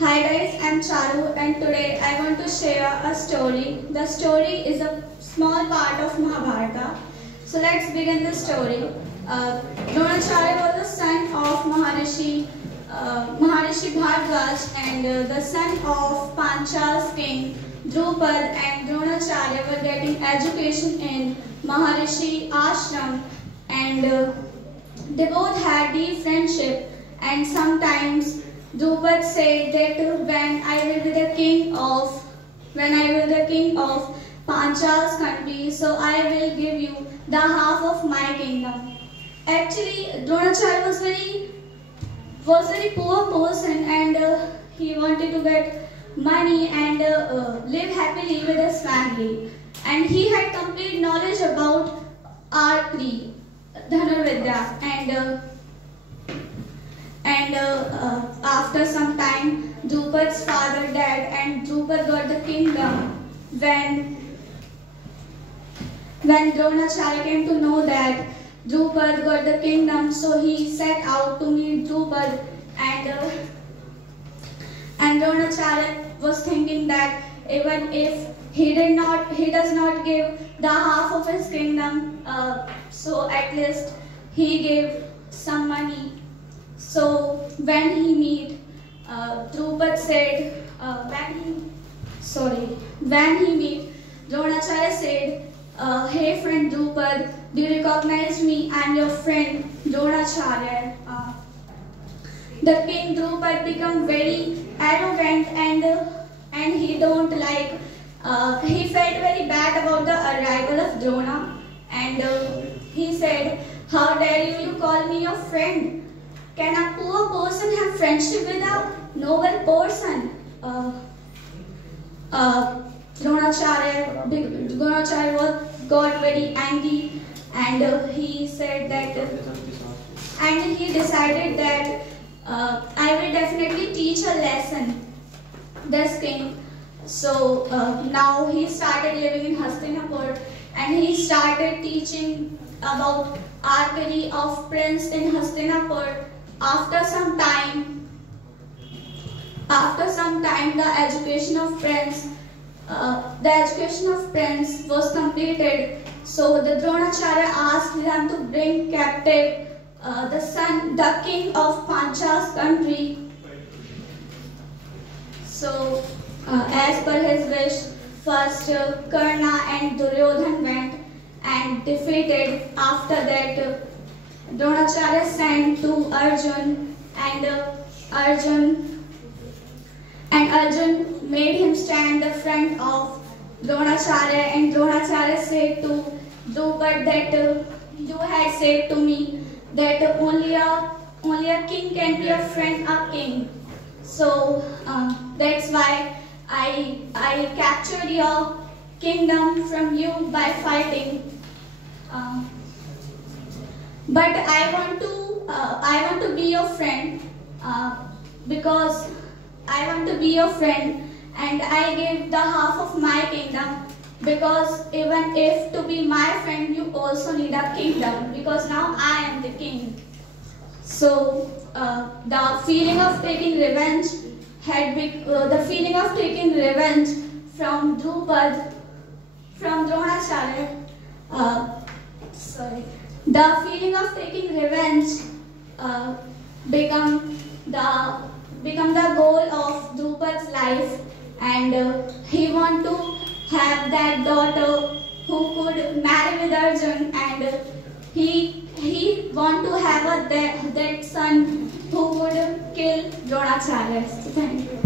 Hi guys, I'm Charu and today I want to share a story. The story is a small part of Mahabharata. So let's begin the story. Dronacharya was the son of Maharishi Bhardwaj and the son of Panchal's king Drupad and Dronacharya were getting education in Maharishi Ashram and they both had deep friendship and sometimes Drupad said that when I will be the king of Panchal's country, so I will give you the half of my kingdom. Actually, Dronacharya was very poor person and he wanted to get money and live happily with his family. And he had complete knowledge about archery, Dhanurvidya, and after some time, Drupad's father died and Drupad got the kingdom. When Dronacharya came to know that Drupad got the kingdom, so he set out to meet Drupad and Dronacharya was thinking that even if he does not give the half of his kingdom, so at least he gave some money. So when he meet, Drupad said, when he meet, Dronacharya said, hey friend Drupad, do you recognize me? I am your friend Dronacharya. The king Drupad became very arrogant and he don't like, he felt very bad about the arrival of Drona and he said, how dare you call me your friend? Can a poor person have friendship with a noble person? Dronacharya got very angry and he said that, and he decided that I will definitely teach a lesson this king. So now he started living in Hastinapur and he started teaching about archery of prince in Hastinapur. After some time, the education of prince was completed. So the Dronacharya asked them to bring captive the king of Panchal's country. So as per his wish, first Karna and Duryodhan went and defeated. After that, Dronacharya sent to Arjun and Arjun made him stand in front of Dronacharya and Dronacharya said to Drupad that you had said to me that only a king can be a friend of king. So that's why I captured your kingdom from you by fighting. But I want to be your friend because I want to be your friend and I give the half of my kingdom because even if to be my friend you also need a kingdom because now I am the king. So the feeling of taking revenge from Drupad, from Dronacharya, the feeling of taking revenge become the goal of Drupad's life, and he want to have that daughter who could marry with Arjun, and he want to have that son who would kill Dronacharya. Thank you.